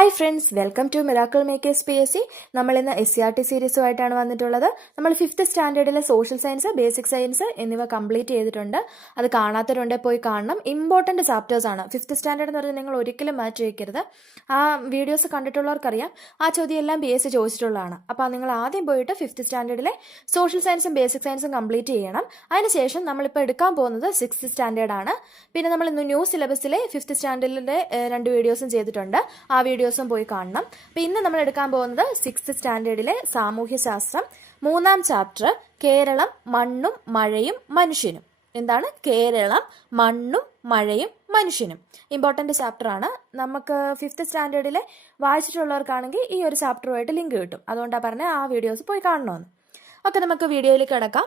Hi friends welcome to miracle makers P S C നമ്മൾ ഇന്ന് S C R T സീരീസുമായിട്ടാണ് വന്നിട്ടുള്ളത്. നമ്മൾ ഫിഫ്ത്ത് സ്റ്റാൻഡേർഡിലെ സോഷ്യൽ സയൻസ് ബേസിക് സയൻസ് എന്നിവ കംപ്ലീറ്റ് ചെയ്തിട്ടുണ്ട്. അത് കാണാത്തവരുണ്ടെങ്കിൽ പോയി കാണണം. ഇമ്പോർട്ടന്റ് ചാപ്റ്റേഴ്സ് ആണ്. ഫിഫ്ത്ത് സ്റ്റാൻഡേർഡ് എന്ന് പറഞ്ഞാൽ നിങ്ങൾ ഒരിക്കലും മാറ്റി വയ്ക്കരുത് ആ വീഡിയോസ് കണ്ടിട്ടുള്ളവർക്കറിയാം. ആ ചോദ്യം എല്ലാം ബി എസ് സി ചോദിച്ചിട്ടുള്ളതാണ് അപ്പോൾ നിങ്ങൾ ആദ്യം പോയിട്ട് ഫിഫ്ത്ത് സ്റ്റാൻഡേർഡിലെ സോഷ്യൽ സയൻസും ബേസിക് സയൻസും കംപ്ലീറ്റ് ചെയ്യണം. അതിനുശേഷം നമ്മളിപ്പോൾ എടുക്കാൻ പോകുന്നത് സിക്സ്ത് സ്റ്റാൻഡേർഡ് ആണ് പിന്നെ നമ്മൾ ഇന്ന് ന്യൂ സിലബസിലെ ഫിഫ്ത്ത് സ്റ്റാൻഡേർഡിലെ രണ്ട് വീഡിയോസും ചെയ്തിട്ടുണ്ട്. ആ വീഡിയോസും പോയി കാണണം. അപ്പോൾ ഇന്ന് നമ്മൾ എടുക്കാൻ പോകുന്നത് സിക്സ്ത് സ്റ്റാൻഡേർഡിലെ സാമൂഹ്യശാസ്ത്രം. മൂന്നാം ചാപ്റ്റർ കേരളം മണ്ണും മഴയും മനുഷ്യനും. എന്താണ്? കേരളം മണ്ണും മഴയും മനുഷ്യനും. ഇമ്പോർട്ടന്റ് ചാപ്റ്റർ ആണ്. നമുക്ക് ഫിഫ്ത്ത് സ്റ്റാൻഡേർഡിലെ വായിച്ചിട്ടുള്ളവർക്കാണെങ്കിൽ ഈ ഒരു ചാപ്റ്ററുമായിട്ട് ലിങ്ക് കിട്ടും. അതുകൊണ്ടാണ് പറഞ്ഞത് ആ വീഡിയോസ് പോയി കാണണമെന്ന് ഓക്കെ നമുക്ക് വീഡിയോയിലേക്ക് കിടക്കാം.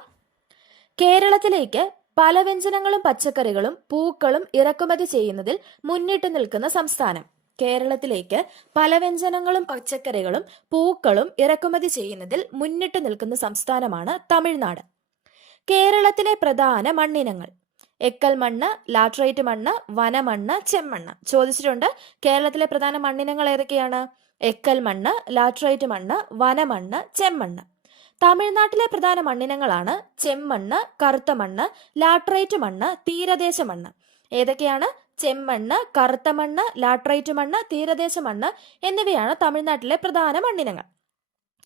കേരളത്തിലേക്ക് പല വ്യഞ്ജനങ്ങളും പച്ചക്കറികളും പൂക്കളും ഇറക്കുമതി ചെയ്യുന്നതിൽ മുന്നിട്ട് നിൽക്കുന്ന സംസ്ഥാനം. കേരളത്തിലേക്ക് പല വ്യഞ്ജനങ്ങളും പച്ചക്കറികളും പൂക്കളും ഇറക്കുമതി ചെയ്യുന്നതിൽ മുന്നിട്ട് നിൽക്കുന്ന സംസ്ഥാനമാണ് തമിഴ്നാട്. കേരളത്തിലെ പ്രധാന മണ്ണിനങ്ങൾ എക്കൽ മണ്ണ് ലാട്രൈറ്റ് മണ്ണ് വനമണ്ണ് ചെമ്മണ്ണ്. ചോദിച്ചിട്ടുണ്ട് കേരളത്തിലെ പ്രധാന മണ്ണിനങ്ങൾ ഏതൊക്കെയാണ്? എക്കൽ മണ്ണ് ലാട്രൈറ്റ് മണ്ണ് വനമണ്ണ് ചെമ്മണ്ണ്. തമിഴ്നാട്ടിലെ പ്രധാന മണ്ണിനങ്ങളാണ് ചെമ്മണ്ണ് കറുത്ത മണ്ണ് ലാട്രൈറ്റ് മണ്ണ് തീരദേശ മണ്ണ്. ഏതൊക്കെയാണ്? ചെമ്മണ്ണ് കറുത്ത മണ്ണ് ലാട്രൈറ്റ് മണ്ണ് തീരദേശ മണ്ണ് എന്നിവയാണ് തമിഴ്നാട്ടിലെ പ്രധാന മണ്ണിനങ്ങൾ.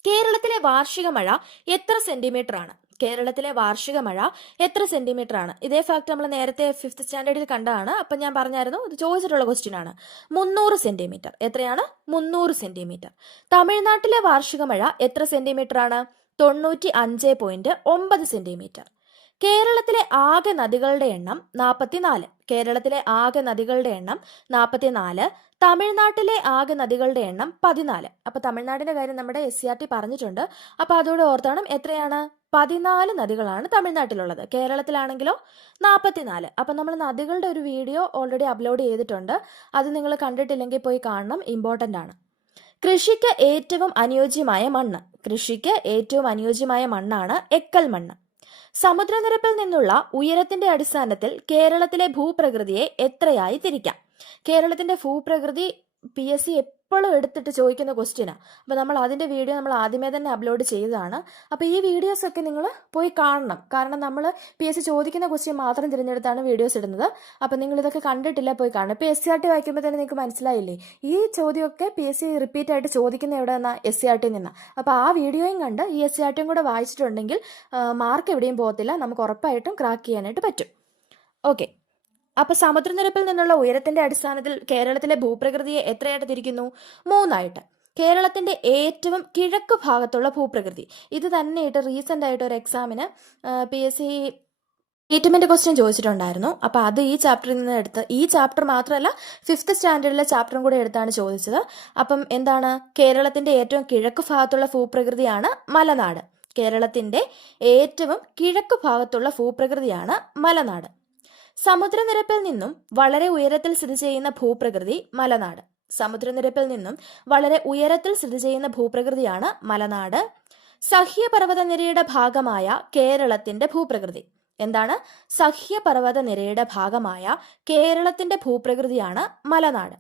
കേരളത്തിലെ വാർഷിക മഴ എത്ര സെന്റിമീറ്റർ ആണ് കേരളത്തിലെ വാർഷിക മഴ എത്ര സെന്റിമീറ്റർ ആണ് ഇതേ ഫാക്ട് നമ്മൾ നേരത്തെ ഫിഫ്ത്ത് സ്റ്റാൻഡേർഡിൽ കണ്ടതാണ്. അപ്പം ഞാൻ പറഞ്ഞായിരുന്നു ഇത് ചോദിച്ചിട്ടുള്ള ക്വസ്റ്റ്യൻ ആണ്. മുന്നൂറ് സെന്റിമീറ്റർ. എത്രയാണ്? മുന്നൂറ് സെന്റിമീറ്റർ. തമിഴ്നാട്ടിലെ വാർഷിക മഴ എത്ര സെന്റിമീറ്റർ ആണ് തൊണ്ണൂറ്റി അഞ്ച് പോയിന്റ് ഒമ്പത് സെന്റിമീറ്റർ. കേരളത്തിലെ ആകെ നദികളുടെ എണ്ണം നാൽപ്പത്തിനാല് കേരളത്തിലെ ആകെ നദികളുടെ എണ്ണം നാൽപ്പത്തിനാല് തമിഴ്നാട്ടിലെ ആകെ നദികളുടെ എണ്ണം പതിനാല്. അപ്പൊ തമിഴ്നാടിന്റെ കാര്യം നമ്മുടെ എസ് സി ആർ ടി പറഞ്ഞിട്ടുണ്ട്. അപ്പൊ അതോടെ ഓർത്തണം എത്രയാണ്? പതിനാല് നദികളാണ് തമിഴ്നാട്ടിലുള്ളത്. കേരളത്തിലാണെങ്കിലോ നാൽപ്പത്തിനാല് അപ്പം നമ്മൾ നദികളുടെ ഒരു വീഡിയോ ഓൾറെഡി അപ്ലോഡ് ചെയ്തിട്ടുണ്ട്. അത് നിങ്ങൾ കണ്ടിട്ടില്ലെങ്കിൽ പോയി കാണണം. ഇമ്പോർട്ടന്റ് ആണ്. കൃഷിക്ക് ഏറ്റവും അനുയോജ്യമായ മണ്ണ്. കൃഷിക്ക് ഏറ്റവും അനുയോജ്യമായ മണ്ണാണ് എക്കൽ മണ്ണ്. സമുദ്രനിരപ്പിൽ നിന്നുള്ള ഉയരത്തിന്റെ അടിസ്ഥാനത്തിൽ കേരളത്തിലെ ഭൂപ്രകൃതിയെ എത്രയായി തിരിക്കാം? കേരളത്തിന്റെ ഭൂപ്രകൃതി പി എസ് സി എപ്പോഴും എടുത്തിട്ട് ചോദിക്കുന്ന ക്വസ്റ്റ്യനാണ് അപ്പോൾ നമ്മൾ അതിന്റെ വീഡിയോ നമ്മൾ ആദ്യമേ തന്നെ അപ്ലോഡ് ചെയ്തതാണ്. അപ്പോൾ ഈ വീഡിയോസൊക്കെ നിങ്ങൾ പോയി കാണണം. കാരണം നമ്മൾ പി എസ് സി ചോദിക്കുന്ന ക്വസ്റ്റ്യൻ മാത്രം തിരഞ്ഞെടുത്താണ് വീഡിയോസ് ഇടുന്നത്. അപ്പോൾ നിങ്ങൾ ഇതൊക്കെ കണ്ടിട്ടില്ല പോയി കാണണം. ഇപ്പോൾ എസ് സി ആർ ടി വായിക്കുമ്പോൾ തന്നെ നിങ്ങൾക്ക് മനസ്സിലായില്ലേ? ഈ ചോദ്യമൊക്കെ പി എസ് സി റിപ്പീറ്റ് ആയിട്ട് ചോദിക്കുന്ന എവിടെ നിന്നാണ് എസ് സി ആർ ടി നിന്നാണ് അപ്പോൾ ആ വീഡിയോയും കണ്ട് ഈ എസ് സി ആർ ടിയും കൂടെ വായിച്ചിട്ടുണ്ടെങ്കിൽ മാർക്ക് എവിടെയും പോകത്തില്ല. നമുക്ക് ഉറപ്പായിട്ടും ക്രാക്ക് ചെയ്യാനായിട്ട് പറ്റും. ഓക്കെ അപ്പൊ സമുദ്രനിരപ്പിൽ നിന്നുള്ള ഉയരത്തിന്റെ അടിസ്ഥാനത്തിൽ കേരളത്തിലെ ഭൂപ്രകൃതിയെ എത്രയായിട്ട് തിരിക്കുന്നു മൂന്നായിട്ട്. കേരളത്തിന്റെ ഏറ്റവും കിഴക്ക് ഭാഗത്തുള്ള ഭൂപ്രകൃതി. ഇത് തന്നെയായിട്ട് റീസെന്റ് ആയിട്ട് ഒരു എക്സാമിന് P S C treatment question ചോദിച്ചിട്ടുണ്ടായിരുന്നു. അപ്പൊ അത് ഈ ചാപ്റ്ററിൽ നിന്ന് എടുത്ത് ഈ ചാപ്റ്റർ മാത്രമല്ല ഫിഫ്ത്ത് സ്റ്റാൻഡേർഡിലെ ചാപ്റ്ററും കൂടെ എടുത്താണ് ചോദിച്ചത്. അപ്പം എന്താണ്? കേരളത്തിന്റെ ഏറ്റവും കിഴക്ക് ഭാഗത്തുള്ള ഭൂപ്രകൃതിയാണ് മലനാട്. കേരളത്തിന്റെ ഏറ്റവും കിഴക്ക് ഭാഗത്തുള്ള ഭൂപ്രകൃതിയാണ് മലനാട്. സമുദ്രനിരപ്പിൽ നിന്നും വളരെ ഉയരത്തിൽ സ്ഥിതി ചെയ്യുന്ന ഭൂപ്രകൃതി മലനാട്. സമുദ്രനിരപ്പിൽ നിന്നും വളരെ ഉയരത്തിൽ സ്ഥിതി ചെയ്യുന്ന ഭൂപ്രകൃതിയാണ് മലനാട്. സഹ്യപർവത നിരയുടെ ഭാഗമായ കേരളത്തിന്റെ ഭൂപ്രകൃതി. എന്താണ്? സഹ്യപർവത നിരയുടെ ഭാഗമായ കേരളത്തിന്റെ ഭൂപ്രകൃതിയാണ് മലനാട്.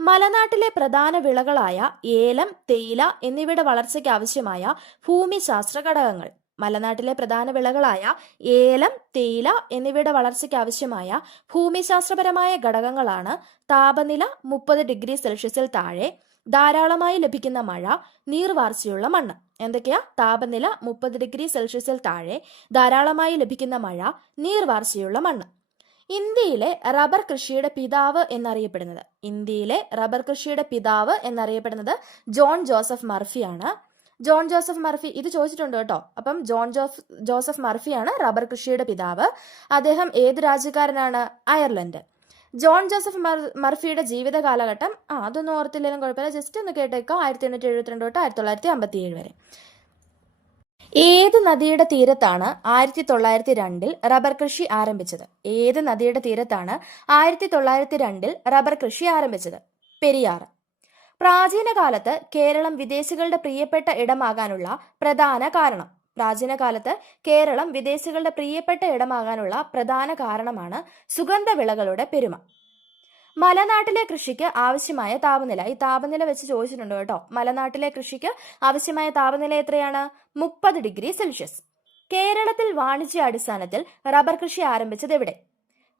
മലനാട്ടിലെ പ്രധാന വിളകളായ ഏലം തേയില എന്നിവയുടെ വളർച്ചയ്ക്ക് ആവശ്യമായ ഭൂമിശാസ്ത്ര ഘടകങ്ങൾ മലനാട്ടിലെ പ്രധാന വിളകളായ ഏലം തേയില എന്നിവയുടെ വളർച്ചയ്ക്ക് ആവശ്യമായ ഭൂമിശാസ്ത്രപരമായ ഘടകങ്ങളാണ് താപനില മുപ്പത് ഡിഗ്രി സെൽഷ്യസിൽ താഴെ ധാരാളമായി ലഭിക്കുന്ന മഴ നീർവാർച്ചയുള്ള മണ്ണ്. എന്തൊക്കെയാ? താപനില മുപ്പത് ഡിഗ്രി സെൽഷ്യസിൽ താഴെ ധാരാളമായി ലഭിക്കുന്ന മഴ നീർവാർച്ചയുള്ള മണ്ണ്. ഇന്ത്യയിലെ റബ്ബർ കൃഷിയുടെ പിതാവ് എന്നറിയപ്പെടുന്നത്. ഇന്ത്യയിലെ റബ്ബർ കൃഷിയുടെ പിതാവ് എന്നറിയപ്പെടുന്നത് ജോൺ ജോസഫ് മർഫിയാണ്. ജോൺ ജോസഫ് മർഫി ഇത് ചോദിച്ചിട്ടുണ്ട് കേട്ടോ. അപ്പം ജോൺ ജോഫ് ജോസഫ് മർഫിയാണ് റബ്ബർ കൃഷിയുടെ പിതാവ്. അദ്ദേഹം ഏത് രാജ്യക്കാരനാണ്? അയർലൻഡ്. ജോൺ ജോസഫ് മർഫിയുടെ ജീവിത കാലഘട്ടം ആ അതൊന്നും ഓർത്തില്ലെങ്കിലും കുഴപ്പമില്ല. ജസ്റ്റ് ഒന്ന് കേട്ടേക്കോ. ആയിരത്തി എണ്ണൂറ്റി എഴുപത്തിരണ്ട് തൊട്ട് ആയിരത്തി തൊള്ളായിരത്തി അമ്പത്തി ഏഴ് വരെ. ഏത് നദിയുടെ തീരത്താണ് ആയിരത്തി തൊള്ളായിരത്തി രണ്ടിൽ റബ്ബർ കൃഷി ആരംഭിച്ചത്? ഏത് നദിയുടെ തീരത്താണ് ആയിരത്തി തൊള്ളായിരത്തി രണ്ടിൽ റബ്ബർ കൃഷി ആരംഭിച്ചത്? പെരിയാർ. പ്രാചീന കാലത്ത് കേരളം വിദേശികളുടെ പ്രിയപ്പെട്ട ഇടമാകാനുള്ള പ്രധാന കാരണം. പ്രാചീന കാലത്ത് കേരളം വിദേശികളുടെ പ്രിയപ്പെട്ട ഇടമാകാനുള്ള പ്രധാന കാരണമാണ് സുഗന്ധവിളകളുടെ പെരുമ. മലനാട്ടിലെ കൃഷിക്ക് ആവശ്യമായ താപനില. ഈ താപനില വെച്ച് ചോദിച്ചിട്ടുണ്ട് കേട്ടോ. മലനാട്ടിലെ കൃഷിക്ക് ആവശ്യമായ താപനില എത്രയാണ്? മുപ്പത് ഡിഗ്രി സെൽഷ്യസ്. കേരളത്തിൽ വാണിജ്യ അടിസ്ഥാനത്തിൽ റബ്ബർ കൃഷി ആരംഭിച്ചത് എവിടെ?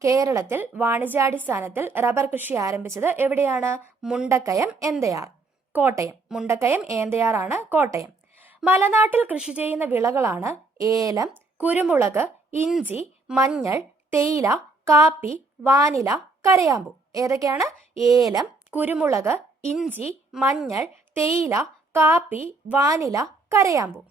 കേരളത്തിൽ വാണിജ്യാടിസ്ഥാനത്തിൽ റബ്ബർ കൃഷി ആരംഭിച്ചത് എവിടെയാണ്? മുണ്ടക്കയം എന്തയാർ. കോട്ടയം. മുണ്ടക്കയം ഏന്തയാറാണ് കോട്ടയം. മലനാട്ടിൽ കൃഷി ചെയ്യുന്ന വിളകളാണ് ഏലം കുരുമുളക് ഇഞ്ചി മഞ്ഞൾ തേയില കാപ്പി വാനില കരയാമ്പു. ഏതൊക്കെയാണ്? ഏലം കുരുമുളക് ഇഞ്ചി മഞ്ഞൾ തേയില കാപ്പി വാനില കരയാമ്പു.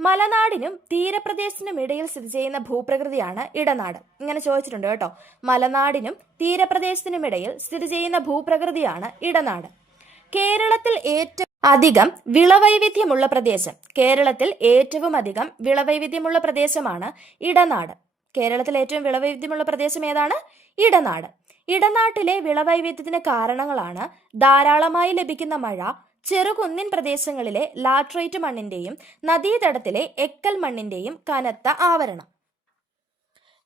മലനാടിനും തീരപ്രദേശത്തിനും ഇടയിൽ സ്ഥിതി ചെയ്യുന്ന ഭൂപ്രകൃതിയാണ് ഇടനാട്. ഇങ്ങനെ ചോദിച്ചിട്ടുണ്ട് കേട്ടോ. മലനാടിനും തീരപ്രദേശത്തിനും ഇടയിൽ സ്ഥിതി ചെയ്യുന്ന ഭൂപ്രകൃതിയാണ് ഇടനാട്. കേരളത്തിൽ ഏറ്റവും അധികം വിളവൈവിധ്യമുള്ള പ്രദേശം കേരളത്തിൽ ഏറ്റവും അധികം വിളവൈവിധ്യമുള്ള പ്രദേശമാണ് ഇടനാട്. കേരളത്തിൽ ഏറ്റവും വിളവൈവിധ്യമുള്ള പ്രദേശം ഏതാണ്? ഇടനാട്. ഇടനാട്ടിലെ വിളവൈവിധ്യത്തിന് കാരണങ്ങളാണ് ധാരാളമായി ലഭിക്കുന്ന മഴ ചെറുകുന്നിൻ പ്രദേശങ്ങളിലെ ലാട്രൈറ്റ് മണ്ണിന്റെയും നദീതടത്തിലെ എക്കൽ മണ്ണിന്റെയും കനത്ത ആവരണം.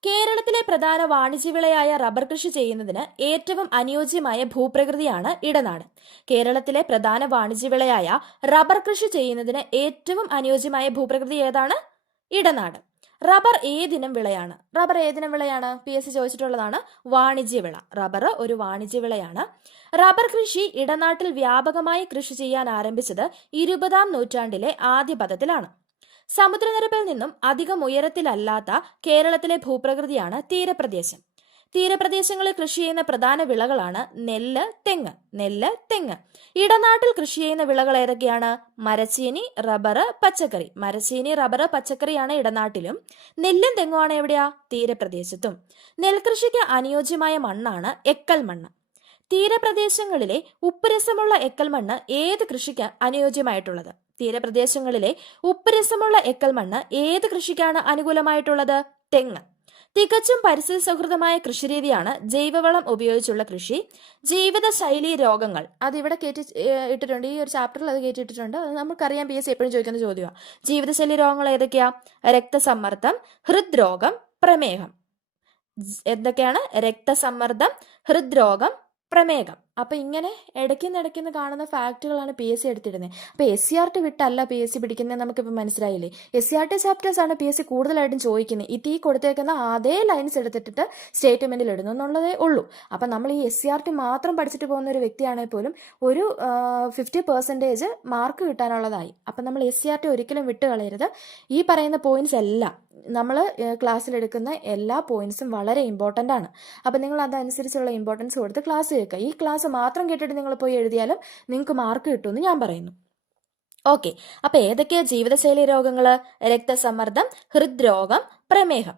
കേരളത്തിലെ പ്രധാന വാണിജ്യ വിളയായ റബ്ബർ കൃഷി ചെയ്യുന്നതിന് ഏറ്റവും അനുയോജ്യമായ ഭൂപ്രകൃതിയാണ് ഇടനാട്. കേരളത്തിലെ പ്രധാന വാണിജ്യ വിളയായ റബ്ബർ കൃഷി ചെയ്യുന്നതിന് ഏറ്റവും അനുയോജ്യമായ ഭൂപ്രകൃതി ഏതാണ്? ഇടനാട്. റബ്ബർ ഏതിനം വിളയാണ്. റബ്ബർ ഏതിനം വിളയാണ്? പി എസ് സി ചോദിച്ചിട്ടുള്ളതാണ്. വാണിജ്യവിള റബ്ബർ ഒരു വാണിജ്യവിളയാണ് റബ്ബർ കൃഷി ഇടനാട്ടിൽ വ്യാപകമായി കൃഷി ചെയ്യാൻ ആരംഭിച്ചത് ഇരുപതാം നൂറ്റാണ്ടിലെ ആദ്യ പദത്തിലാണ്. സമുദ്രനിരപ്പിൽ നിന്നും അധികം ഉയരത്തിലല്ലാത്ത കേരളത്തിലെ ഭൂപ്രകൃതിയാണ് തീരപ്രദേശം. തീരപ്രദേശങ്ങളിൽ കൃഷി ചെയ്യുന്ന പ്രധാന വിളകളാണ് നെല്ല് തെങ്ങ്. നെല്ല് തെങ്ങ്. ഇടനാട്ടിൽ കൃഷി ചെയ്യുന്ന വിളകൾ ഏതൊക്കെയാണ്? മരച്ചീനി റബ്ബർ പച്ചക്കറി. മരച്ചീനി റബ്ബർ പച്ചക്കറിയാണ് ഇടനാട്ടിലും. നെല്ലും തെങ്ങുമാണ് എവിടെയാ? തീരപ്രദേശത്തും. നെൽകൃഷിക്ക് അനുയോജ്യമായ മണ്ണാണ് എക്കൽ മണ്ണ്. തീരപ്രദേശങ്ങളിലെ ഉപ്പുരസമുള്ള എക്കൽ മണ്ണ് ഏത് കൃഷിക്ക് അനുയോജ്യമായിട്ടുള്ളത്? തീരപ്രദേശങ്ങളിലെ ഉപ്പുരസമുള്ള എക്കൽ മണ്ണ് ഏത് കൃഷിക്കാണ് അനുകൂലമായിട്ടുള്ളത്? തെങ്ങ്. തികച്ചും പരിസ്ഥിതി സൗഹൃദമായ കൃഷിരീതിയാണ് ജൈവവളം ഉപയോഗിച്ചുള്ള കൃഷി. ജീവിതശൈലി രോഗങ്ങൾ. അത് ഇവിടെ കയറ്റി ഇട്ടിട്ടുണ്ട്. ഈ ഒരു ചാപ്റ്ററിൽ അത് കയറ്റിയിട്ടുണ്ട് അത് നമുക്കറിയാം പി എസ് എപ്പോഴും ചോദിക്കുന്ന ചോദ്യമാണ്. ജീവിതശൈലി രോഗങ്ങൾ ഏതൊക്കെയാ? രക്തസമ്മർദ്ദം ഹൃദ്രോഗം പ്രമേഹം. എന്തൊക്കെയാണ്? രക്തസമ്മർദ്ദം ഹൃദ്രോഗം പ്രമേഹം. അപ്പൊ ഇങ്ങനെ ഇടയ്ക്ക് ഇടയ്ക്കുന്ന് കാണുന്ന ഫാക്റ്റുകളാണ് പി എസ് സി എടുത്തിടുന്നത്. അപ്പോൾ എസ് സി ആർ ടി വിട്ടല്ല പി എസ് സി പിടിക്കുന്നത് നമുക്കിപ്പോൾ മനസ്സിലായില്ലേ? S C R T chapters ആണ് പി എസ് സി കൂടുതലായിട്ടും ചോദിക്കുന്നത്. ഈ കൊടുത്തേക്കുന്ന അതേ ലൈൻസ് എടുത്തിട്ട് സ്റ്റേറ്റ്മെന്റിൽ ഇടുന്നു എന്നുള്ളതേ ഉള്ളൂ. അപ്പം നമ്മൾ ഈ എസ് സി ആർ ടി മാത്രം പഠിച്ചിട്ട് പോകുന്ന ഒരു വ്യക്തിയാണെങ്കിൽ പോലും ഒരു ഫിഫ്റ്റി പെർസെന്റേജ് മാർക്ക് കിട്ടാനുള്ളതായി. അപ്പം നമ്മൾ എസ് സി ആർ ടി ഒരിക്കലും വിട്ട് കളയരുത്. ഈ പറയുന്ന പോയിന്റ്സ് എല്ലാം നമ്മൾ ക്ലാസ്സിലെടുക്കുന്ന എല്ലാ പോയിന്റ്സും വളരെ ഇമ്പോർട്ടന്റ് ആണ്. അപ്പം നിങ്ങൾ അതനുസരിച്ചുള്ള ഇമ്പോർട്ടൻസ് കൊടുത്ത് ക്ലാസ് കേൾക്കുക. ഈ ക്ലാസ് മാത്രം കേട്ടിട്ട് നിങ്ങൾ പോയി എഴുതിയാലും നിങ്ങൾക്ക് മാർക്ക് കിട്ടുമെന്ന് ഞാൻ പറയുന്നു. ഓക്കെ അപ്പോൾ ഏതൊക്കെയാ ജീവിതശൈലി രോഗങ്ങൾ രക്തസമ്മർദ്ദം ഹൃദ്രോഗം പ്രമേഹം.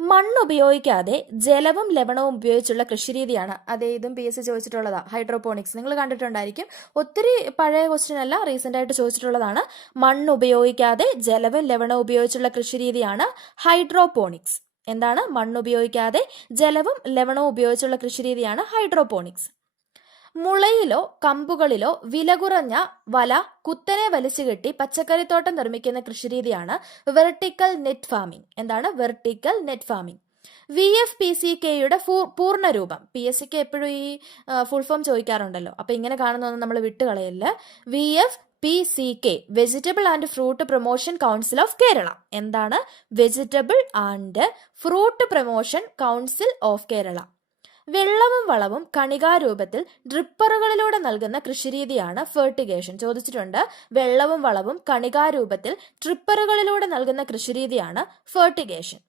മണ്ണ് ഉപയോഗിക്കാതെ ജലവും ലവണവും ഉപയോഗിച്ചുള്ള കൃഷിരീതിയാണ്. അതേ ഇതും പി എസ് സി ചോദിച്ചിട്ടുള്ളതാ. ഹൈഡ്രോപോണിക്സ് നിങ്ങൾ കണ്ടിട്ടുണ്ടായിരിക്കും. ഒത്തിരി പഴയ ക്വസ്റ്റ്യൻ അല്ല റീസെന്റ് ആയിട്ട് ചോദിച്ചിട്ടുള്ളതാണ്. മണ്ണ് ഉപയോഗിക്കാതെ ജലവും ലവണവും ഉപയോഗിച്ചുള്ള കൃഷിരീതിയാണ് ഹൈഡ്രോപോണിക്സ് എന്താണ്? മണ്ണ് ഉപയോഗിക്കാതെ ജലവും ലവണവും ഉപയോഗിച്ചുള്ള കൃഷിരീതിയാണ് ഹൈഡ്രോപോണിക്സ് മുളയിലോ കമ്പുകളിലോ വില കുറഞ്ഞ വല കുത്തനെ വലിച്ചു കെട്ടി പച്ചക്കറിത്തോട്ടം നിർമ്മിക്കുന്ന കൃഷിരീതിയാണ് വെർട്ടിക്കൽ നെറ്റ് ഫാമിംഗ്. എന്താണ് vertical net farming? V F P C കെയുടെ പൂർണരൂപം. പി എസ് സിക്ക് എപ്പോഴും ഈ ഫുൾ ഫോം ചോദിക്കാറുണ്ടല്ലോ. അപ്പൊ ഇങ്ങനെ കാണുന്നൊന്നും നമ്മൾ വിട്ടുകളയല്ല. V F P C K vegetable and fruit promotion council of Kerala എന്താണ്? Vegetable and fruit promotion council of Kerala വെള്ളവും വളവും കണികാരൂപത്തിൽ ഡ്രിപ്പറുകളിലൂടെ നൽകുന്ന കൃഷിരീതിയാണ് ഫെർട്ടിഗേഷൻ ചോദിച്ചിട്ടുണ്ട് വെള്ളവും വളവും കണികാരൂപത്തിൽ ഡ്രിപ്പറുകളിലൂടെ നൽകുന്ന കൃഷിരീതിയാണ് ഫെർട്ടിഗേഷൻ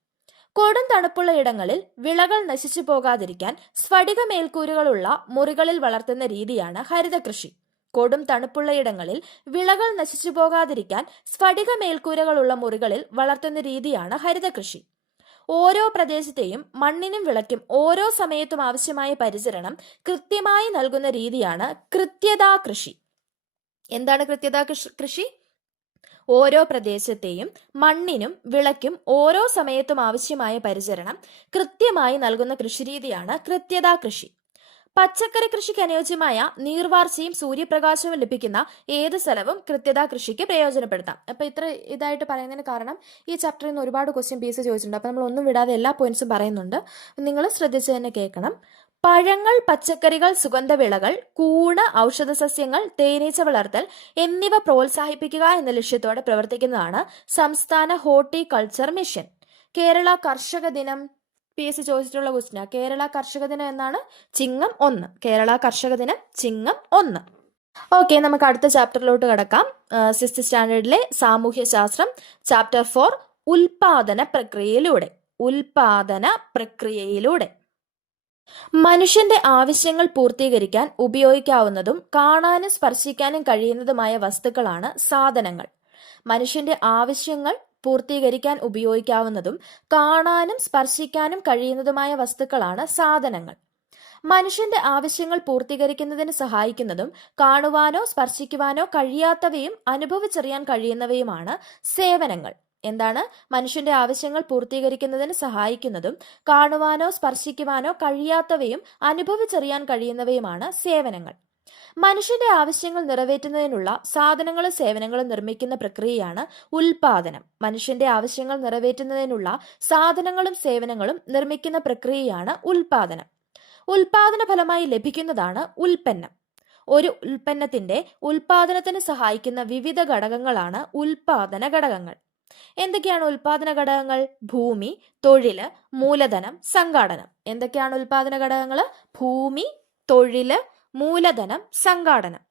കൊടും തണുപ്പുള്ള ഇടങ്ങളിൽ വിളകൾ നശിച്ചു പോകാതിരിക്കാൻ സ്ഫടിക മേൽക്കൂരുകളുള്ള മുറികളിൽ വളർത്തുന്ന രീതിയാണ് ഹരിത കൃഷി കൊടും തണുപ്പുള്ള ഇടങ്ങളിൽ വിളകൾ നശിച്ചു പോകാതിരിക്കാൻ സ്ഫടിക മേൽക്കൂരകളുള്ള മുറികളിൽ വളർത്തുന്ന രീതിയാണ് ഹരിതകൃഷി. ഓരോ പ്രദേശത്തെയും മണ്ണിനും വിളക്കും ഓരോ സമയത്തും ആവശ്യമായ പരിചരണം കൃത്യമായി നൽകുന്ന രീതിയാണ് കൃത്യതാ കൃഷി. എന്താണ് കൃത്യതാ കൃഷി- ഓരോ പ്രദേശത്തെയും മണ്ണിനും വിളക്കും ഓരോ സമയത്തും ആവശ്യമായ പരിചരണം കൃത്യമായി നൽകുന്ന കൃഷിരീതിയാണ് കൃത്യതാ കൃഷി. പച്ചക്കറി കൃഷിക്ക് അനുയോജ്യമായ നീർവാർച്ചയും സൂര്യപ്രകാശവും ലഭിക്കുന്ന ഏത് സ്ഥലവും കൃത്യതാ കൃഷിക്ക് പ്രയോജനപ്പെടുത്താം. അപ്പൊ ഇത്ര ഇതായിട്ട് പറയുന്നതിന് കാരണം ഈ ചാപ്റ്ററിൽ നിന്ന് ഒരുപാട് ക്വസ്റ്റ്യൻ പീസ് ചോദിച്ചിട്ടുണ്ട്. അപ്പൊ നമ്മൾ ഒന്നും വിടാതെ എല്ലാ പോയിന്റ്സും പറയുന്നുണ്ട്. നിങ്ങൾ ശ്രദ്ധിച്ച് തന്നെ കേൾക്കണം. പഴങ്ങൾ പച്ചക്കറികൾ സുഗന്ധവിളകൾ കൂണ് ഔഷധ സസ്യങ്ങൾ തേനീച്ച വളർത്തൽ എന്നിവ പ്രോത്സാഹിപ്പിക്കുക എന്ന ലക്ഷ്യത്തോടെ പ്രവർത്തിക്കുന്നതാണ് സംസ്ഥാന ഹോർട്ടികൾച്ചർ മിഷൻ കേരള കർഷക ദിനം. പി എസ് സി ചോദിച്ചിട്ടുള്ള ക്വസ്റ്റിനാണ് കേരള കർഷക ദിനം എന്നാണ്? ചിങ്ങം ഒന്ന്. കേരള കർഷക ദിനം ചിങ്ങം ഒന്ന്. ഓക്കെ നമുക്ക് അടുത്ത ചാപ്റ്ററിലോട്ട് കിടക്കാം. സിക്സ്ത് സ്റ്റാൻഡേർഡിലെ സാമൂഹ്യ ശാസ്ത്രം ചാപ്റ്റർ ഫോർ ഉൽപാദന പ്രക്രിയയിലൂടെ. ഉൽപാദന പ്രക്രിയയിലൂടെ. മനുഷ്യന്റെ ആവശ്യങ്ങൾ പൂർത്തീകരിക്കാൻ ഉപയോഗിക്കാവുന്നതും കാണാനും സ്പർശിക്കാനും കഴിയുന്നതുമായ വസ്തുക്കളാണ് സാധനങ്ങൾ. മനുഷ്യന്റെ ആവശ്യങ്ങൾ പൂർത്തീകരിക്കാൻ ഉപയോഗിക്കാവുന്നതും കാണാനും സ്പർശിക്കാനും കഴിയുന്നതുമായ വസ്തുക്കളാണ് സാധനങ്ങൾ. മനുഷ്യന്റെ ആവശ്യങ്ങൾ പൂർത്തീകരിക്കുന്നതിന് സഹായിക്കുന്നതും കാണുവാനോ സ്പർശിക്കുവാനോ കഴിയാത്തവയും അനുഭവിച്ചറിയാൻ കഴിയുന്നവയുമാണ് സേവനങ്ങൾ. എന്താണ്? മനുഷ്യന്റെ ആവശ്യങ്ങൾ പൂർത്തീകരിക്കുന്നതിന് സഹായിക്കുന്നതും കാണുവാനോ സ്പർശിക്കുവാനോ കഴിയാത്തവയും അനുഭവിച്ചറിയാൻ കഴിയുന്നവയുമാണ് സേവനങ്ങൾ. മനുഷ്യന്റെ ആവശ്യങ്ങൾ നിറവേറ്റുന്നതിനുള്ള സാധനങ്ങളും സേവനങ്ങളും നിർമ്മിക്കുന്ന പ്രക്രിയയാണ് ഉൽപാദനം. മനുഷ്യന്റെ ആവശ്യങ്ങൾ നിറവേറ്റുന്നതിനുള്ള സാധനങ്ങളും സേവനങ്ങളും നിർമ്മിക്കുന്ന പ്രക്രിയയാണ് ഉൽപാദനം. ഉൽപാദന ഫലമായി ലഭിക്കുന്നതാണ് ഉൽപ്പന്നം. ഒരു ഉൽപ്പന്നത്തിന്റെ ഉൽപാദനത്തിന് സഹായിക്കുന്ന വിവിധ ഘടകങ്ങളാണ് ഉൽപാദന ഘടകങ്ങൾ. എന്തൊക്കെയാണ് ഉൽപാദന ഘടകങ്ങൾ? ഭൂമി തൊഴിൽ മൂലധനം സംഘാടനം. എന്തൊക്കെയാണ് ഉൽപാദന ഘടകങ്ങൾ ഭൂമി തൊഴിൽ മൂലധനം സംഘാടനം.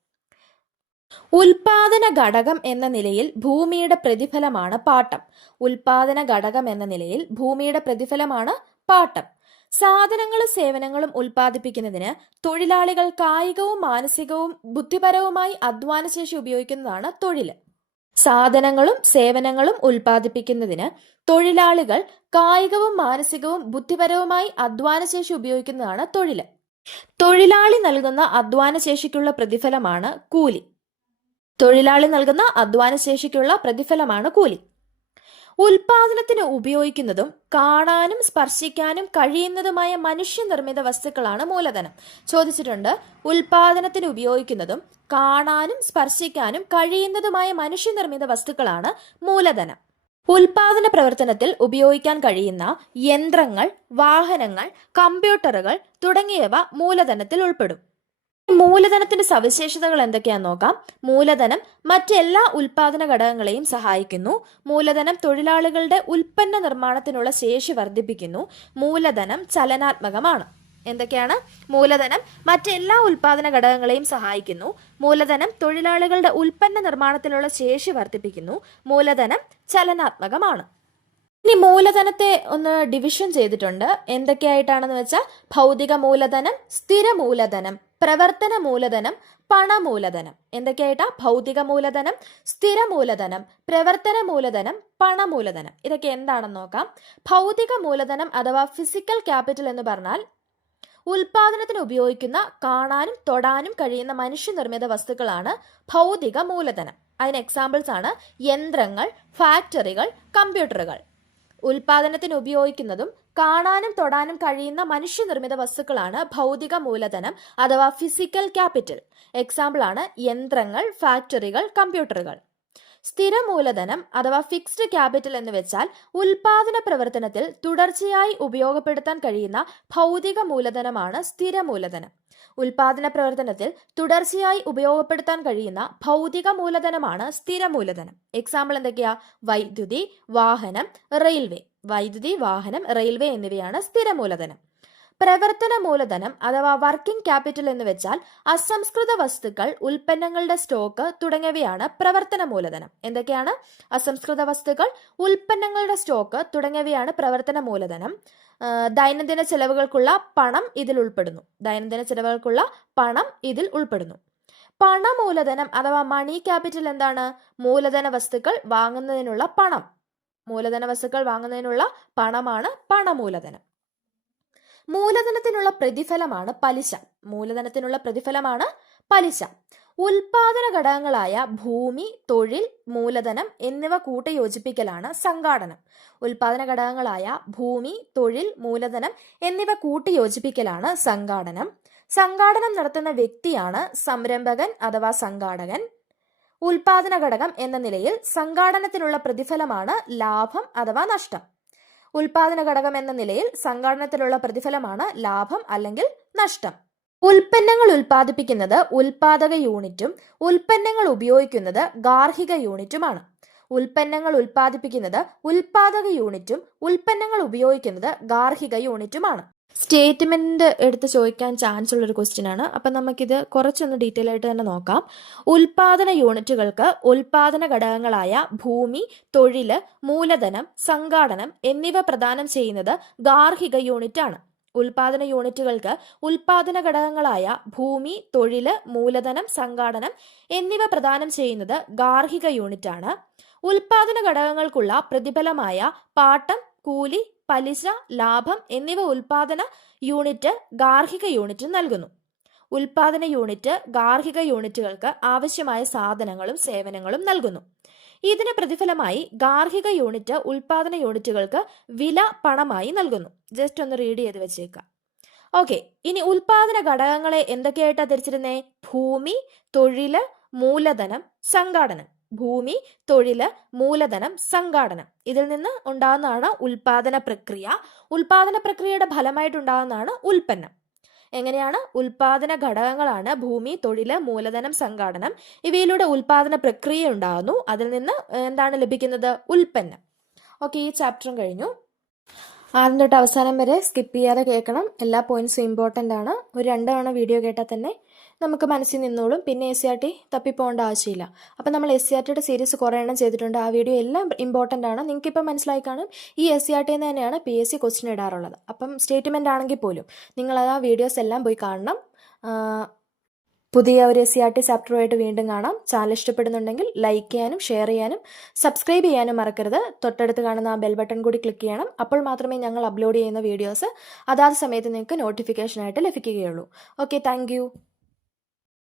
ഉൽപാദന ഘടകം എന്ന നിലയിൽ ഭൂമിയുടെ പ്രതിഫലമാണ് പാട്ടം. ഉൽപാദന ഘടകം എന്ന നിലയിൽ ഭൂമിയുടെ പ്രതിഫലമാണ് പാട്ടം. സാധനങ്ങളും സേവനങ്ങളും ഉൽപ്പാദിപ്പിക്കുന്നതിന് തൊഴിലാളികൾ കായികവും മാനസികവും ബുദ്ധിപരവുമായി അധ്വാനശേഷി ഉപയോഗിക്കുന്നതാണ് തൊഴിൽ. സാധനങ്ങളും സേവനങ്ങളും ഉൽപ്പാദിപ്പിക്കുന്നതിന് തൊഴിലാളികൾ കായികവും മാനസികവും ബുദ്ധിപരവുമായി അധ്വാനശേഷി ഉപയോഗിക്കുന്നതാണ് തൊഴിൽ. തൊഴിലാളി നൽകുന്ന അധ്വാനശേഷിക്കുള്ള പ്രതിഫലമാണ് കൂലി. തൊഴിലാളി നൽകുന്ന അധ്വാനശേഷിക്കുള്ള പ്രതിഫലമാണ് കൂലി. ഉൽപാദനത്തിന് ഉപയോഗിക്കുന്നതും കാണാനും സ്പർശിക്കാനും കഴിയുന്നതുമായ മനുഷ്യനിർമ്മിത വസ്തുക്കളാണ് മൂലധനം. ചോദിച്ചിട്ടുണ്ട് ഉൽപാദനത്തിന് ഉപയോഗിക്കുന്നതും കാണാനും സ്പർശിക്കാനും കഴിയുന്നതുമായ മനുഷ്യനിർമ്മിത വസ്തുക്കളാണ് മൂലധനം. ഉൽപാദന പ്രവർത്തനത്തിൽ ഉപയോഗിക്കാൻ കഴിയുന്ന യന്ത്രങ്ങൾ വാഹനങ്ങൾ കമ്പ്യൂട്ടറുകൾ തുടങ്ങിയവ മൂലധനത്തിൽ ഉൾപ്പെടും. മൂലധനത്തിന്റെ സവിശേഷതകൾ എന്തൊക്കെയാന്ന് നോക്കാം. മൂലധനം മറ്റെല്ലാ ഉൽപാദന ഘടകങ്ങളെയും സഹായിക്കുന്നു. മൂലധനം തൊഴിലാളികളുടെ ഉൽപ്പന്ന നിർമ്മാണത്തിനുള്ള ശേഷി വർദ്ധിപ്പിക്കുന്നു. മൂലധനം ചലനാത്മകമാണ്. എന്തൊക്കെയാണ്? മൂലധനം മറ്റെല്ലാ ഉൽപാദന ഘടകങ്ങളെയും സഹായിക്കുന്നു. മൂലധനം തൊഴിലാളികളുടെ ഉൽപ്പന്ന നിർമ്മാണത്തിലുള്ള ശേഷി വർദ്ധിപ്പിക്കുന്നു. മൂലധനം ചലനാത്മകമാണ്. ഇനി മൂലധനത്തെ ഒന്ന് ഡിവിഷൻ ചെയ്തിട്ടുണ്ട്. എന്തൊക്കെയായിട്ടാണെന്ന് വെച്ചാൽ ഭൗതിക മൂലധനം സ്ഥിര മൂലധനം പ്രവർത്തന മൂലധനം പണമൂലധനം എന്തൊക്കെയായിട്ടാ? ഭൗതിക മൂലധനം സ്ഥിര മൂലധനം പ്രവർത്തന മൂലധനം പണമൂലധനം ഇതൊക്കെ എന്താണെന്ന് നോക്കാം. ഭൗതിക മൂലധനം അഥവാ ഫിസിക്കൽ ക്യാപിറ്റൽ എന്ന് പറഞ്ഞാൽ ഉൽപാദനത്തിന് ഉപയോഗിക്കുന്ന കാണാനും തൊടാനും കഴിയുന്ന മനുഷ്യനിർമ്മിത വസ്തുക്കളാണ് ഭൗതിക മൂലധനം. അതിന് എക്സാമ്പിൾസ് ആണ് യന്ത്രങ്ങൾ ഫാക്ടറികൾ കമ്പ്യൂട്ടറുകൾ ഉൽപാദനത്തിന് ഉപയോഗിക്കുന്നതും കാണാനും തൊടാനും കഴിയുന്ന മനുഷ്യനിർമ്മിത വസ്തുക്കളാണ് ഭൗതിക മൂലധനം അഥവാ ഫിസിക്കൽ ക്യാപിറ്റൽ എക്സാമ്പിൾ ആണ് യന്ത്രങ്ങൾ ഫാക്ടറികൾ കമ്പ്യൂട്ടറുകൾ സ്ഥിര മൂലധനം അഥവാ ഫിക്സ്ഡ് ക്യാപിറ്റൽ എന്ന് വെച്ചാൽ ഉൽപാദന പ്രവർത്തനത്തിൽ തുടർച്ചയായി ഉപയോഗപ്പെടുത്താൻ കഴിയുന്ന ഭൗതിക മൂലധനമാണ് സ്ഥിര മൂലധനം ഉൽപാദന പ്രവർത്തനത്തിൽ തുടർച്ചയായി ഉപയോഗപ്പെടുത്താൻ കഴിയുന്ന ഭൗതിക മൂലധനമാണ് സ്ഥിര മൂലധനം എക്സാമ്പിൾ എന്തൊക്കെയാ? വൈദ്യുതി വാഹനം റെയിൽവേ വൈദ്യുതി വാഹനം റെയിൽവേ എന്നിവയാണ് സ്ഥിര മൂലധനം പ്രവർത്തന മൂലധനം അഥവാ വർക്കിംഗ് ക്യാപിറ്റൽ എന്ന് വെച്ചാൽ അസംസ്കൃത വസ്തുക്കൾ ഉൽപ്പന്നങ്ങളുടെ സ്റ്റോക്ക് തുടങ്ങിയവയാണ് പ്രവർത്തന മൂലധനം എന്തൊക്കെയാണ്? അസംസ്കൃത വസ്തുക്കൾ ഉൽപ്പന്നങ്ങളുടെ സ്റ്റോക്ക് തുടങ്ങിയവയാണ് പ്രവർത്തന മൂലധനം ദൈനംദിന ചെലവുകൾക്കുള്ള പണം ഇതിൽ ഉൾപ്പെടുന്നു. ദൈനംദിന ചെലവുകൾക്കുള്ള പണം ഇതിൽ ഉൾപ്പെടുന്നു. പണ മൂലധനം അഥവാ മണി ക്യാപിറ്റൽ എന്താണ്? മൂലധന വസ്തുക്കൾ വാങ്ങുന്നതിനുള്ള പണം. മൂലധന വസ്തുക്കൾ വാങ്ങുന്നതിനുള്ള പണമാണ് പണമൂലധനം. മൂലധനത്തിനുള്ള പ്രതിഫലമാണ് പലിശ. മൂലധനത്തിനുള്ള പ്രതിഫലമാണ് പലിശ. ഉൽപാദന ഘടകങ്ങളായ ഭൂമി തൊഴിൽ മൂലധനം എന്നിവ കൂട്ടിയോജിപ്പിക്കലാണ് സംഘാടനം. ഉൽപാദന ഘടകങ്ങളായ ഭൂമി തൊഴിൽ മൂലധനം എന്നിവ കൂട്ടിയോജിപ്പിക്കലാണ് സംഘാടനം. സംഘാടനം നടത്തുന്ന വ്യക്തിയാണ് സംരംഭകൻ അഥവാ സംഘാടകൻ. ഉൽപാദന ഘടകം എന്ന നിലയിൽ സംഘാടനത്തിനുള്ള പ്രതിഫലമാണ് ലാഭം അഥവാ നഷ്ടം. ഉൽപാദന ഘടകം എന്ന നിലയിൽ സംഘാടനത്തിലുള്ള പ്രതിഫലമാണ് ലാഭം അല്ലെങ്കിൽ നഷ്ടം. ഉൽപ്പന്നങ്ങൾ ഉൽപ്പാദിപ്പിക്കുന്നത് ഉൽപാദക യൂണിറ്റും ഉൽപ്പന്നങ്ങൾ ഉപയോഗിക്കുന്നത് ഗാർഹിക യൂണിറ്റുമാണ്. ഉൽപ്പന്നങ്ങൾ ഉൽപ്പാദിപ്പിക്കുന്നത് ഉൽപാദക യൂണിറ്റും ഉൽപ്പന്നങ്ങൾ ഉപയോഗിക്കുന്നത് ഗാർഹിക യൂണിറ്റുമാണ്. സ്റ്റേറ്റ്മെന്റ് എടുത്ത് ചോദിക്കാൻ ചാൻസ് ഉള്ള ഒരു ക്വസ്റ്റ്യൻ ആണ്. അപ്പം നമുക്കിത് കുറച്ചൊന്ന് ഡീറ്റെയിൽ ആയിട്ട് തന്നെ നോക്കാം. ഉൽപാദന യൂണിറ്റുകൾക്ക് ഉൽപാദന ഘടകങ്ങളായ ഭൂമി തൊഴിൽ മൂലധനം സംഘാടനം എന്നിവ പ്രദാനം ചെയ്യുന്നത് ഗാർഹിക യൂണിറ്റ് ആണ്. ഉൽപാദന യൂണിറ്റുകൾക്ക് ഉൽപാദന ഘടകങ്ങളായ ഭൂമി തൊഴിൽ മൂലധനം സംഘാടനം എന്നിവ പ്രദാനം ചെയ്യുന്നത് ഗാർഹിക യൂണിറ്റാണ് ഉൽപാദന ഘടകങ്ങൾക്കുള്ള പ്രതിഫലമായ പാട്ടം കൂലി പലിശ ലാഭം എന്നിവ ഉൽപാദന യൂണിറ്റ് ഗാർഹിക യൂണിറ്റ് നൽകുന്നു. ഉൽപാദന യൂണിറ്റ് ഗാർഹിക യൂണിറ്റുകൾക്ക് ആവശ്യമായ സാധനങ്ങളും സേവനങ്ങളും നൽകുന്നു. ഇതിന് പ്രതിഫലമായി ഗാർഹിക യൂണിറ്റ് ഉൽപാദന യൂണിറ്റുകൾക്ക് വില പണമായി നൽകുന്നു. ജസ്റ്റ് ഒന്ന് റീഡ് ചെയ്ത് വെച്ചേക്കാം. ഓക്കെ ഇനി ഉൽപാദന ഘടകങ്ങളെ എന്തൊക്കെയായിട്ടാണ് തിരിച്ചിരുന്നേ? ഭൂമി തൊഴിൽ മൂലധനം സംഘാടനം. ഭൂമി തൊഴിൽ മൂലധനം സംഘാടനം. ഇതിൽ നിന്ന് ഉണ്ടാകുന്നതാണ് ഉൽപാദന പ്രക്രിയ. ഉൽപാദന പ്രക്രിയയുടെ ഫലമായിട്ടുണ്ടാകുന്നതാണ് ഉൽപ്പന്നം. എങ്ങനെയാണ്? ഉൽപാദന ഘടകങ്ങളാണ് ഭൂമി തൊഴിൽ മൂലധനം സംഘാടനം. ഇവയിലൂടെ ഉൽപാദന പ്രക്രിയ ഉണ്ടാകുന്നു. അതിൽ നിന്ന് എന്താണ് ലഭിക്കുന്നത്? ഉൽപ്പന്നം. ഓക്കെ ഈ ചാപ്റ്ററും കഴിഞ്ഞു. ആദ്യം തൊട്ട് അവസാനം വരെ സ്കിപ്പ് ചെയ്യാതെ കേൾക്കണം. എല്ലാ പോയിന്റ്സും ഇമ്പോർട്ടന്റ് ആണ്. ഒരു രണ്ട് തവണ വീഡിയോ കേട്ടാൽ തന്നെ നമുക്ക് മനസ്സിൽ നിന്നോളും. പിന്നെ എസ് സി ആർ ടി തപ്പിപ്പോകേണ്ട ആവശ്യമില്ല. അപ്പം നമ്മൾ എസ് സി ആർ ടിയുടെ സീരീസ് കുറേ എണ്ണം ചെയ്തിട്ടുണ്ട്. ആ വീഡിയോ എല്ലാം ഇമ്പോർട്ടന്റ് ആണ്. നിങ്ങൾക്ക് ഇപ്പം മനസ്സിലായി കാണും. ഈ എസ് സി ആർ ടിയിൽ നിന്ന് തന്നെയാണ് പി എസ് സി ക്വസ്റ്റ്യൻ ഇടാറുള്ളത്. അപ്പം സ്റ്റേറ്റ്മെന്റ് ആണെങ്കിൽ പോലും നിങ്ങൾ ആ വീഡിയോസ് എല്ലാം പോയി കാണണം. പുതിയ ഒരു എസ് സി ആർ ടി ചാപ്റ്ററുമായിട്ട് വീണ്ടും കാണാം. ചാനൽ ഇഷ്ടപ്പെടുന്നുണ്ടെങ്കിൽ ലൈക്ക് ചെയ്യാനും ഷെയർ ചെയ്യാനും സബ്സ്ക്രൈബ് ചെയ്യാനും മറക്കരുത്. തൊട്ടടുത്ത് കാണുന്ന ആ ബെൽ ബട്ടൺ കൂടി ക്ലിക്ക് ചെയ്യണം. അപ്പോൾ മാത്രമേ ഞങ്ങൾ അപ്ലോഡ് ചെയ്യുന്ന വീഡിയോസ് അതാത് സമയത്ത് നിങ്ങൾക്ക് നോട്ടിഫിക്കേഷനായിട്ട് ലഭിക്കുകയുള്ളൂ. Okay thank